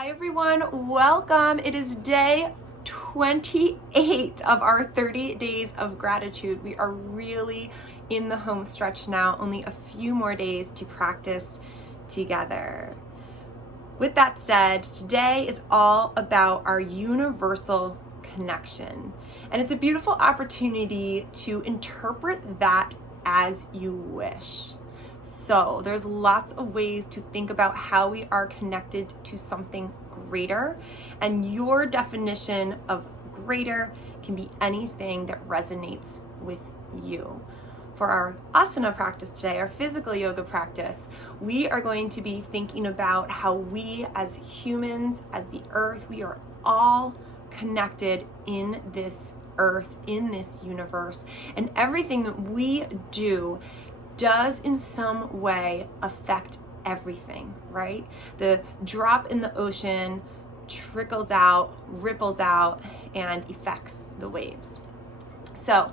Hi everyone, welcome. It is day 28 of our 30 days of gratitude. We are really in the home stretch now, only a few more days to practice together. With that said, today is all about our universal connection. And it's a beautiful opportunity to interpret that as you wish. So there's lots of ways to think about how we are connected to something greater, and your definition of greater can be anything that resonates with you. For our asana practice today, our physical yoga practice, we are going to be thinking about how we as humans, as the earth, we are all connected in this earth, in this universe, and everything that we do does in some way affect everything, right? The drop in the ocean trickles out, ripples out, and affects the waves. So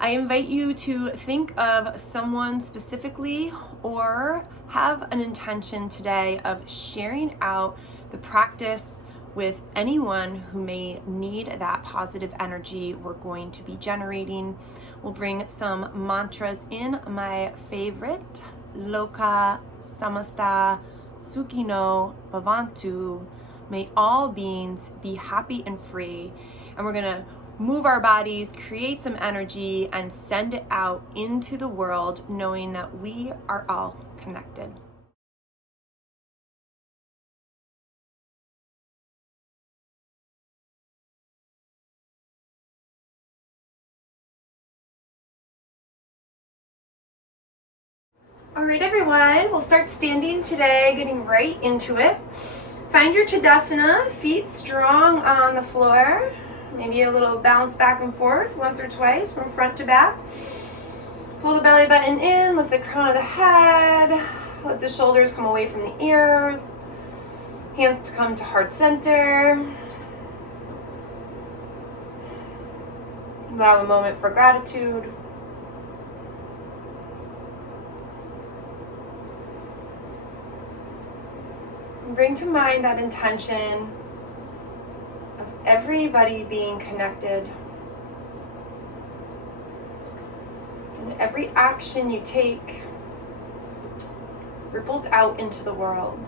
I invite you to think of someone specifically or have an intention today of sharing out the practice with anyone who may need that positive energy we're going to be generating. We'll bring some mantras in. My favorite, Loka Samasta Sukhino Bhavantu. May all beings be happy and free. And we're gonna move our bodies, create some energy, and send it out into the world, knowing that we are all connected. All right, everyone, we'll start standing today, getting right into it. Find your Tadasana, feet strong on the floor. Maybe a little bounce back and forth once or twice from front to back. Pull the belly button in, lift the crown of the head, let the shoulders come away from the ears. Hands to come to heart center. Allow a moment for gratitude. Bring to mind that intention of everybody being connected. And every action you take ripples out into the world.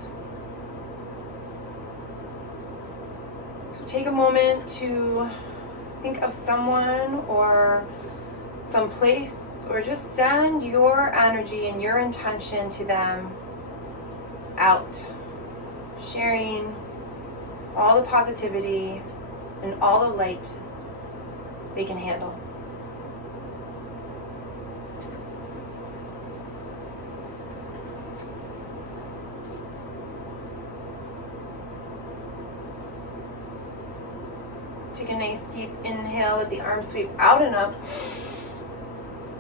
So take a moment to think of someone or some place, or just send your energy and your intention to them out. Sharing all the positivity and all the light they can handle. Take a nice deep inhale, let the arms sweep out and up.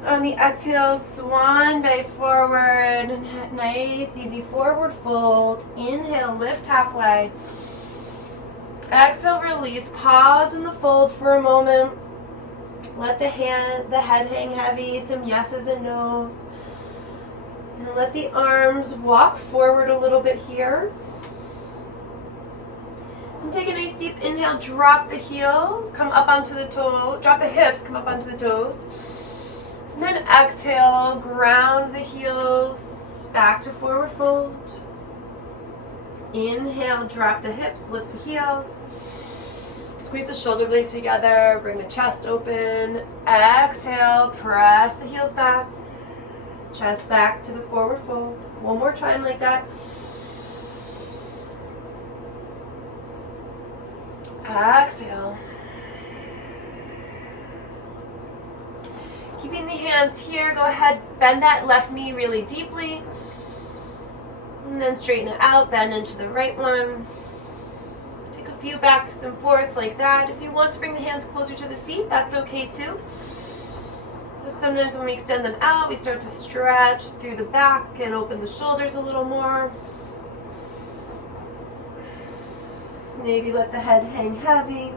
On the exhale, swan dive forward. Nice, easy forward fold. Inhale, lift halfway. Exhale, release. Pause in the fold for a moment. Let the head hang heavy. Some yeses and nos. And let the arms walk forward a little bit here. And take a nice deep inhale. Drop the heels. Come up onto the toes. Drop the hips. Come up onto the toes. And then exhale, ground the heels back to forward fold. Inhale, drop the hips, lift the heels. Squeeze the shoulder blades together, bring the chest open. Exhale, press the heels back. Chest back to the forward fold. One more time like that. Exhale. Keeping the hands here, go ahead, bend that left knee really deeply. And then straighten it out, bend into the right one. Take a few backs and forths like that. If you want to bring the hands closer to the feet, that's okay too. Just sometimes when we extend them out, we start to stretch through the back and open the shoulders a little more. Maybe let the head hang heavy.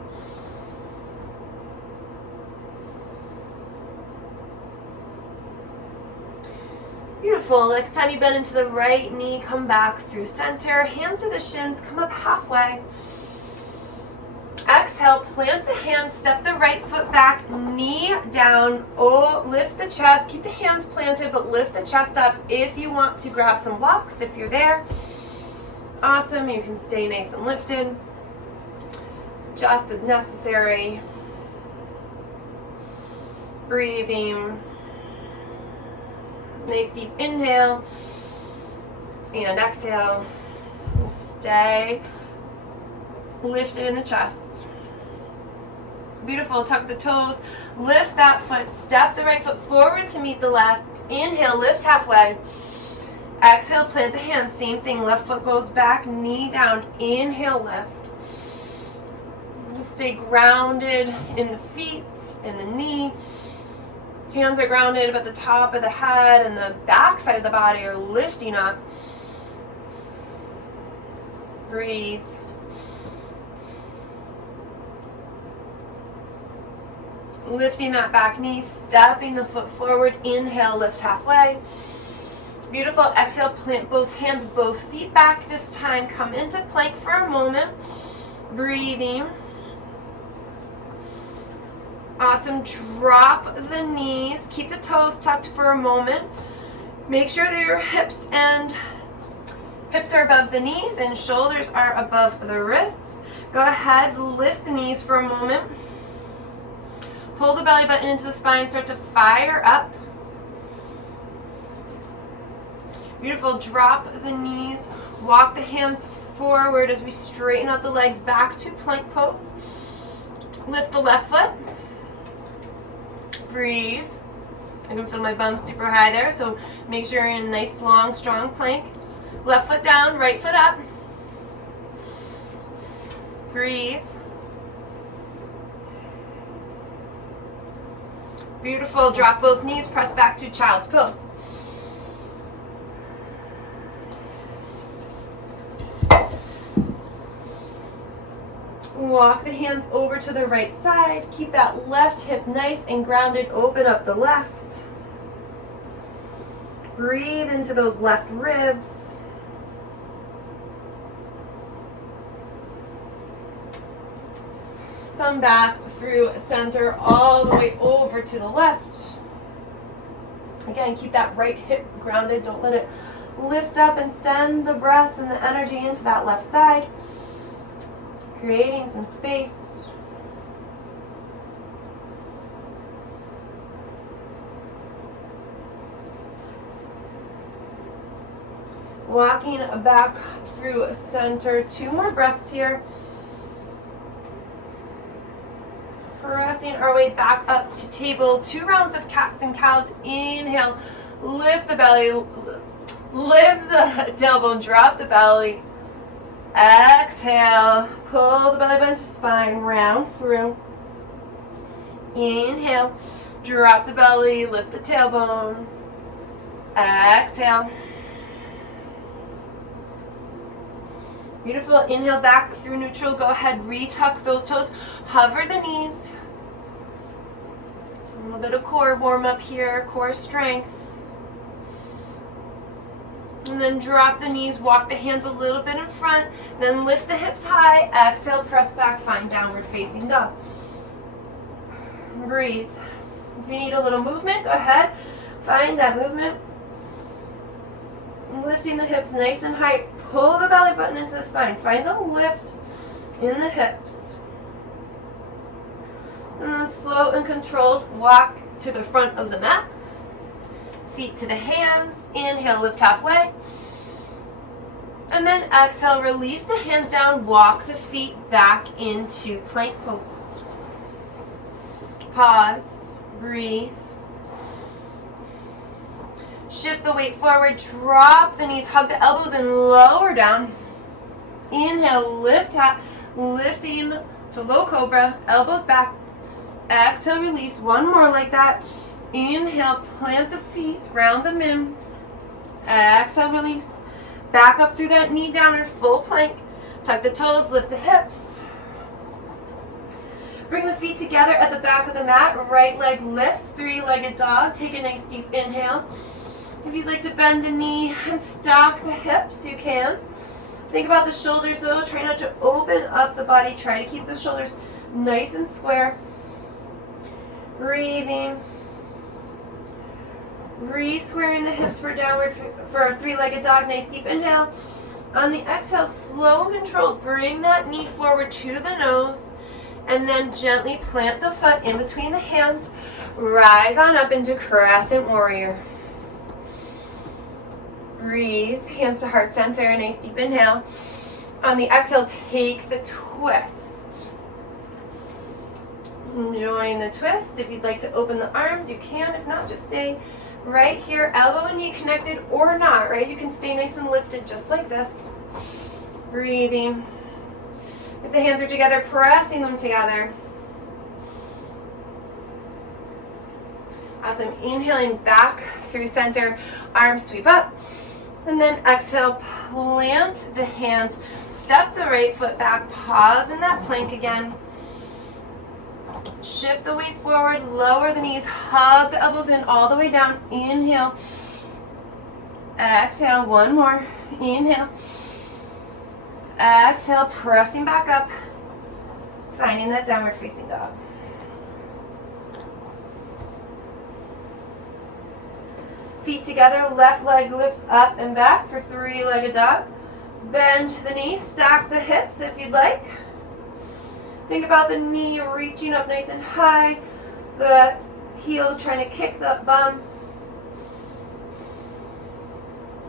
Beautiful. Like a tiny bend into the right knee, come back through center. Hands to the shins, come up halfway. Exhale, plant the hands, step the right foot back, knee down. Oh, lift the chest. Keep the hands planted, but lift the chest up. If you want to grab some blocks, if you're there. Awesome. You can stay nice and lifted. Just as necessary. Breathing. Nice deep inhale. And exhale. Stay lifted in the chest. Beautiful. Tuck the toes. Lift that foot. Step the right foot forward to meet the left. Inhale. Lift halfway. Exhale. Plant the hands. Same thing. Left foot goes back. Knee down. Inhale. Lift. Just stay grounded in the feet and the knee. Hands are grounded, but the top of the head and the back side of the body are lifting up. Breathe. Lifting that back knee, stepping the foot forward. Inhale, lift halfway. Beautiful. Exhale, plant both hands, both feet back this time. Come into plank for a moment. Breathing. Awesome. Drop the knees. Keep the toes tucked for a moment. Make sure that your hips are above the knees and shoulders are above the wrists. Go ahead, lift the knees for a moment. Pull the belly button into the spine, start to fire up. Beautiful. Drop the knees. Walk the hands forward as we straighten out the legs back to plank pose. Lift the left foot. Breathe. I can feel my bum super high there, so make sure you're in a nice, long, strong plank. Left foot down, right foot up. Breathe. Beautiful. Drop both knees, press back to child's pose. Walk the hands over to the right side. Keep that left hip nice and grounded. Open up the left. Breathe into those left ribs. Come back through center all the way over to the left. Again, keep that right hip grounded. Don't let it lift up, and send the breath and the energy into that left side. Creating some space. Walking back through center. 2 more breaths here. Pressing our way back up to table. 2 rounds of cats and cows. Inhale. Lift the belly. Lift the tailbone. Drop the belly. Exhale. Pull the belly button to spine. Round through. Inhale. Drop the belly. Lift the tailbone. Exhale. Beautiful. Inhale back through neutral. Go ahead. Retuck those toes. Hover the knees. A little bit of core warm up here. Core strength. And then drop the knees, walk the hands a little bit in front, then lift the hips high, exhale, press back, find downward facing dog. Breathe. If you need a little movement, go ahead, find that movement. Lifting the hips nice and high, pull the belly button into the spine, find the lift in the hips. And then slow and controlled, walk to the front of the mat. Feet to the hands. Inhale, lift halfway. And then exhale, release the hands down, walk the feet back into plank pose. Pause, breathe. Shift the weight forward, drop the knees, hug the elbows and lower down. Inhale, lift up, lifting to low cobra, elbows back. Exhale, release. 1 more like that. Inhale, plant the feet, round them in. Exhale, release. Back up through that knee down in full plank. Tuck the toes, lift the hips. Bring the feet together at the back of the mat. Right leg lifts, 3-legged dog. Take a nice deep inhale. If you'd like to bend the knee and stack the hips, you can. Think about the shoulders though. Try not to open up the body. Try to keep the shoulders nice and square. Breathing. Re-squaring the hips for downward for a three-legged dog. Nice deep inhale. On the exhale, slow and controlled, bring that knee forward to the nose and then gently plant the foot in between the hands. Rise on up into Crescent Warrior. Breathe, hands to heart center, nice deep inhale. On the exhale, take the twist. Enjoying the twist. If you'd like to open the arms, you can. If not, just stay right here, elbow and knee connected or not, right? You can stay nice and lifted just like this. Breathing. If the hands are together, pressing them together. Awesome. Inhaling back through center, arms sweep up. And then exhale, plant the hands, step the right foot back, pause in that plank again. Shift the weight forward, lower the knees, hug the elbows in all the way down. Inhale. Exhale, one more. Inhale. Exhale, pressing back up. Finding that downward facing dog. Feet together, left leg lifts up and back for three-legged dog. Bend the knees, stack the hips if you'd like. Think about the knee reaching up nice and high, the heel trying to kick the bum.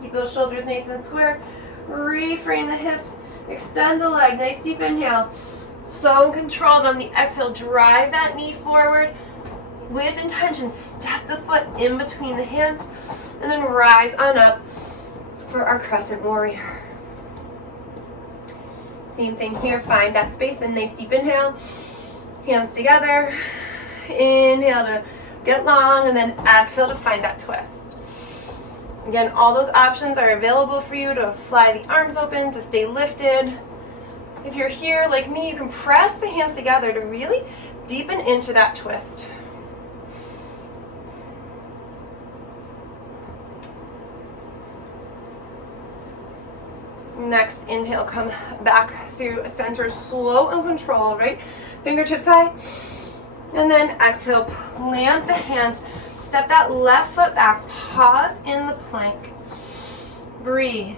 Keep those shoulders nice and square. Reframe the hips, extend the leg, nice deep inhale. So controlled on the exhale, drive that knee forward. With intention, step the foot in between the hands and then rise on up for our Crescent Warrior. Same thing here, find that space and nice deep inhale. Hands together. Inhale to get long and then exhale to find that twist. Again, all those options are available for you to fly the arms open, to stay lifted. If you're here like me, you can press the hands together to really deepen into that twist. Next inhale, come back through center, slow and control, right? Fingertips high. And then exhale, plant the hands, step that left foot back, pause in the plank. Breathe.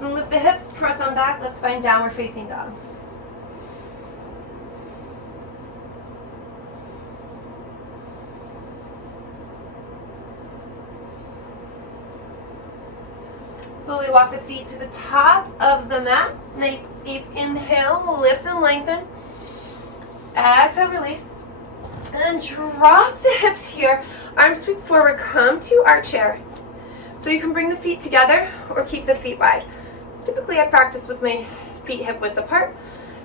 And lift the hips, press on back. Let's find downward facing dog. Slowly walk the feet to the top of the mat. Nice deep inhale, lift and lengthen. Exhale, release. And then drop the hips here. Arms sweep forward, come to our chair. So you can bring the feet together or keep the feet wide. Typically I practice with my feet hip width apart.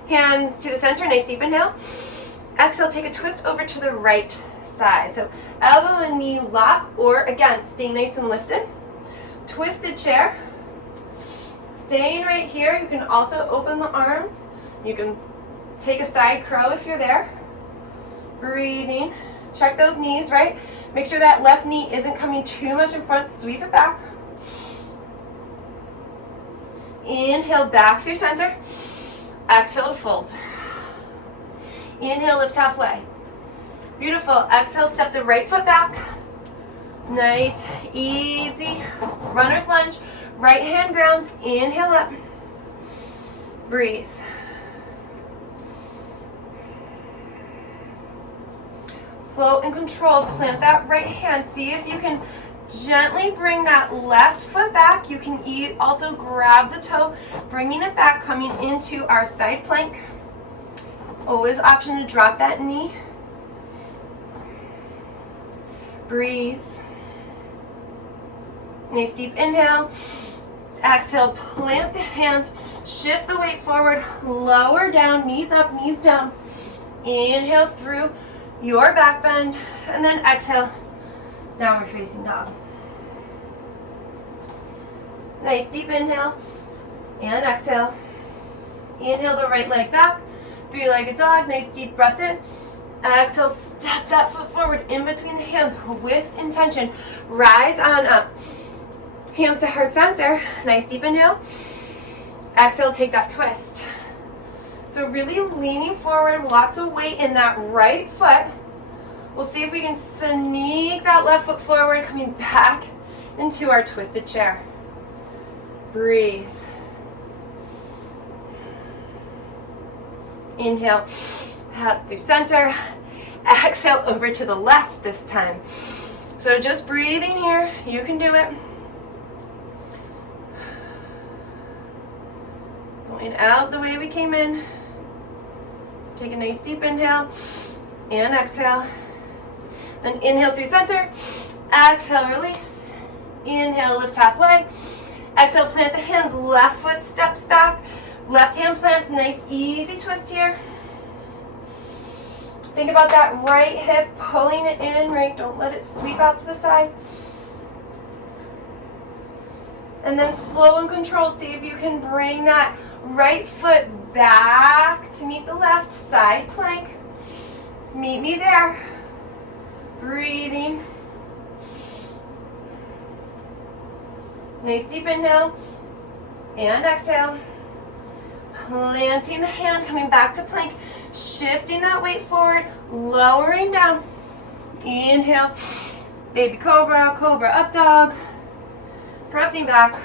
Hands to the center, nice deep inhale. Exhale, take a twist over to the right side. So elbow and knee lock, or again, stay nice and lifted. Twisted chair. Staying right here, you can also open the arms. You can take a side crow if you're there. Breathing. Check those knees, right? Make sure that left knee isn't coming too much in front. Sweep it back. Inhale, back through center. Exhale to fold. Inhale, lift halfway. Beautiful. Exhale, step the right foot back. Nice, easy. Runner's lunge. Right hand grounds. Inhale up. Breathe. Slow and controlled. Plant that right hand. See if you can gently bring that left foot back. You can also grab the toe, bringing it back, coming into our side plank. Always option to drop that knee. Breathe. Nice deep inhale. Exhale, plant the hands, shift the weight forward, lower down, knees up, knees down. Inhale through your back bend, and then exhale, downward facing dog. Nice deep inhale, and exhale. Inhale the right leg back, three-legged dog, nice deep breath in. Exhale, step that foot forward in between the hands with intention. Rise on up. Hands to heart center. Nice deep inhale. Exhale, take that twist. So really leaning forward, lots of weight in that right foot. We'll see if we can sneak that left foot forward, coming back into our twisted chair. Breathe. Inhale, up through center. Exhale over to the left this time. So just breathing here. You can do it. Going out the way we came in. Take a nice deep inhale and exhale. Then inhale through center. Exhale, release. Inhale, lift halfway. Exhale, plant the hands. Left foot steps back. Left hand plants. Nice, easy twist here. Think about that right hip, pulling it in, right? Don't let it sweep out to the side. And then slow and controlled, see if you can bring that right foot back to meet the left, side plank. Meet me there. Breathing. Nice deep inhale and exhale. Planting the hand, coming back to plank, shifting that weight forward, lowering down. Inhale, baby cobra, cobra up dog. Pressing back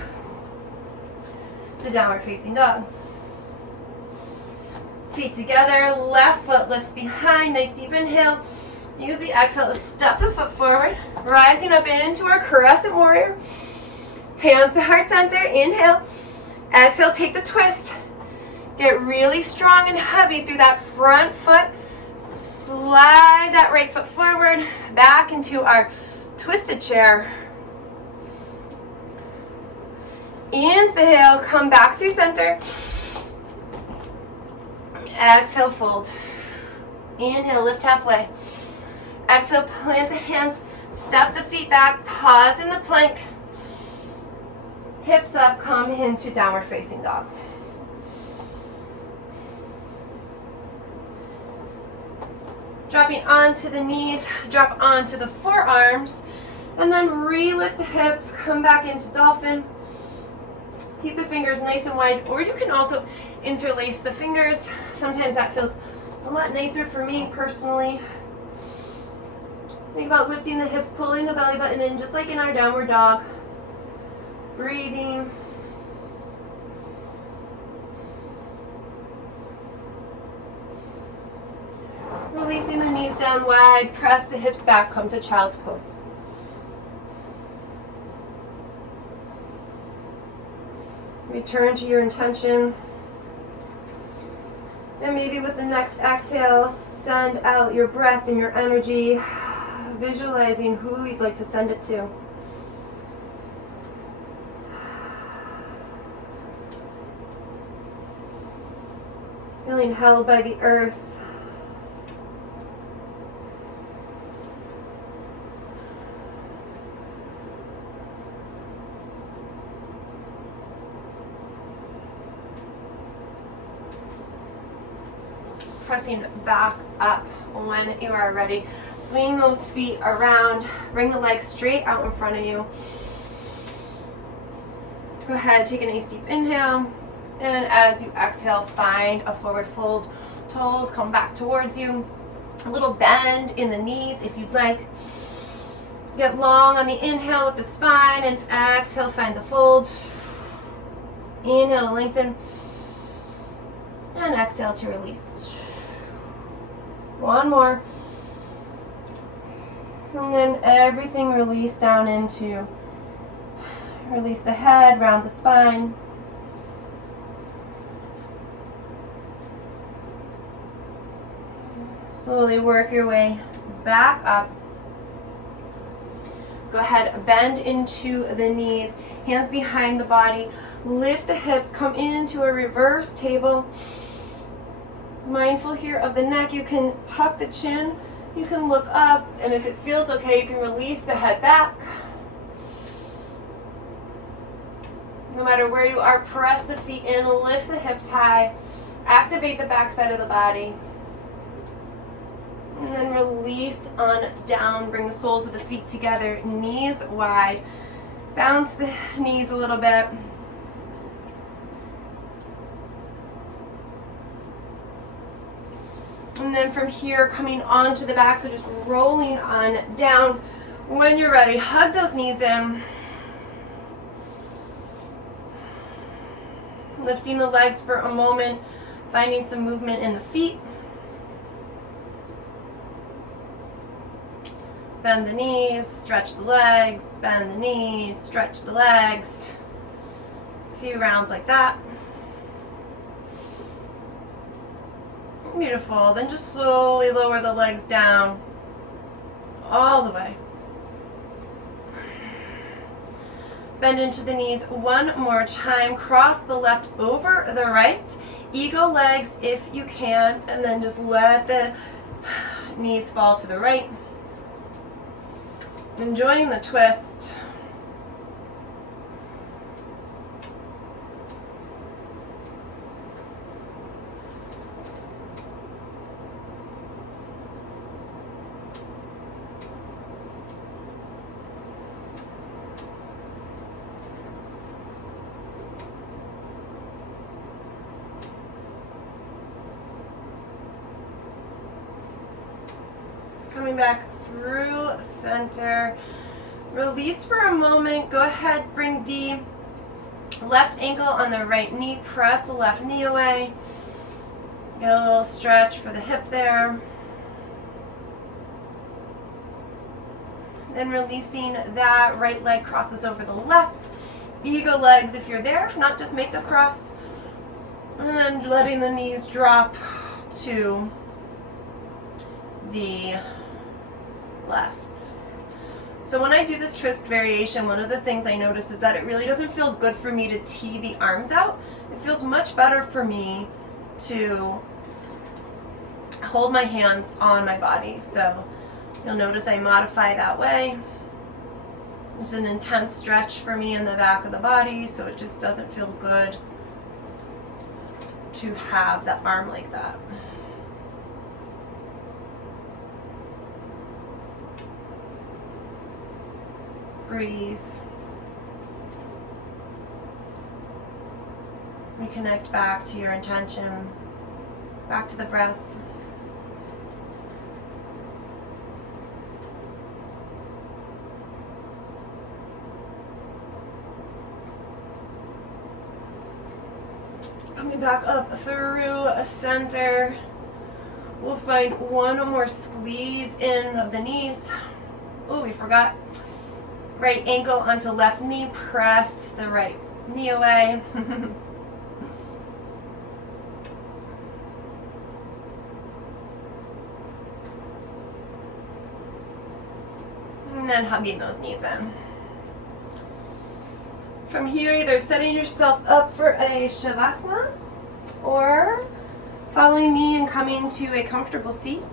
to downward facing dog. Feet together, left foot lifts behind, nice deep inhale. Use the exhale to step the foot forward, rising up into our crescent warrior. Hands to heart center, inhale. Exhale, take the twist. Get really strong and heavy through that front foot. Slide that right foot forward, back into our twisted chair. Inhale, come back through center. Exhale, fold. Inhale, lift halfway. Exhale, plant the hands, step the feet back, pause in the plank. Hips up, come into downward facing dog. Dropping onto the knees, drop onto the forearms, and then re-lift the hips, come back into dolphin. Keep the fingers nice and wide, or you can also interlace the fingers. Sometimes that feels a lot nicer for me personally. Think about lifting the hips, pulling the belly button in, just like in our downward dog. Breathing. Releasing the knees down wide, press the hips back, come to child's pose. Return to your intention. And maybe with the next exhale, send out your breath and your energy, visualizing who you'd like to send it to. Feeling held by the earth. Pressing back up when you are ready. Swing those feet around. Bring the legs straight out in front of you. Go ahead, take a nice deep inhale. And as you exhale, find a forward fold. Toes come back towards you. A little bend in the knees if you'd like. Get long on the inhale with the spine, and exhale, find the fold. Inhale to lengthen. And exhale to release. One more. And then everything release down into, release the head, round the spine. Slowly work your way back up. Go ahead, bend into the knees, hands behind the body. Lift the hips, come into a reverse table. Mindful here of the neck. You can tuck the chin, you can look up, and if it feels okay, you can release the head back. No matter where you are, press the feet in, lift the hips high, activate the back side of the body. And then release on down. Bring the soles of the feet together, knees wide. Bounce the knees a little bit. And then from here, coming onto the back, so just rolling on down. When you're ready, hug those knees in. Lifting the legs for a moment, finding some movement in the feet. Bend the knees, stretch the legs, bend the knees, stretch the legs. A few rounds like that. Beautiful. Then just slowly lower the legs down all the way. Bend into the knees one more time. Cross the left over the right. Eagle legs if you can, and then just let the knees fall to the right. Enjoying the twist. Coming back through center. Release for a moment. Go ahead, bring the left ankle on the right knee. Press the left knee away. Get a little stretch for the hip there. Then releasing that, right leg crosses over the left. Eagle legs if you're there. If not, just make the cross. And then letting the knees drop to the left. So when I do this twist variation, one of the things I notice is that it really doesn't feel good for me to tee the arms out. It feels much better for me to hold my hands on my body. So you'll notice I modify that way. It's an intense stretch for me in the back of the body, so it just doesn't feel good to have the arm like that. Breathe. Reconnect back to your intention, back to the breath. Coming back up through a center. We'll find one more squeeze in of the knees. Oh, we forgot. Right ankle onto left knee, press the right knee away. And then hugging those knees in. From here, either setting yourself up for a Shavasana or following me and coming to a comfortable seat.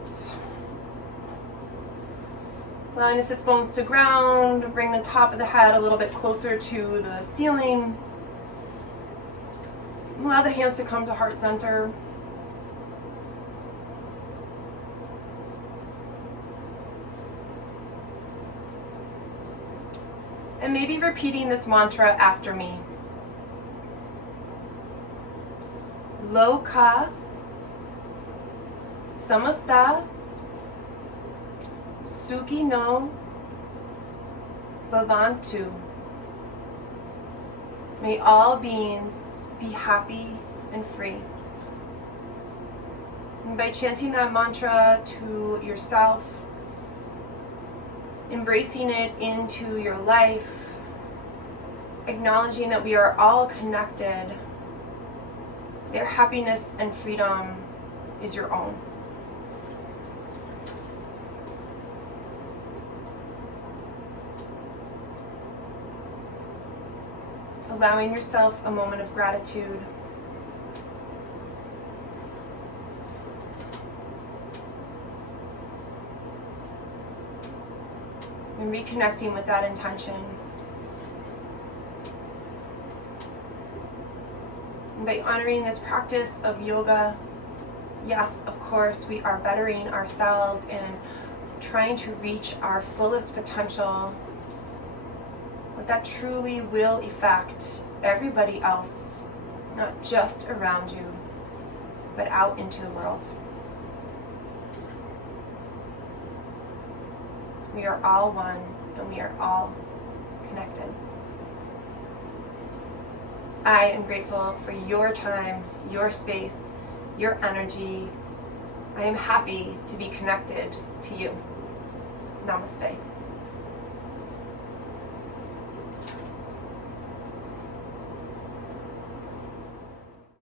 Allowing the sits bones to ground, bring the top of the head a little bit closer to the ceiling. Allow the hands to come to heart center. And maybe repeating this mantra after me. Loka Samasta Sukhi no Bhavantu. May all beings be happy and free. And by chanting that mantra to yourself, embracing it into your life, acknowledging that we are all connected, their happiness and freedom is your own. Allowing yourself a moment of gratitude. And reconnecting with that intention. And by honoring this practice of yoga, Yes, of course, we are bettering ourselves and trying to reach our fullest potential, but that truly will affect everybody else, not just around you, but out into the world. We are all one, and we are all connected. I am grateful for your time, your space, your energy. I am happy to be connected to you. Namaste.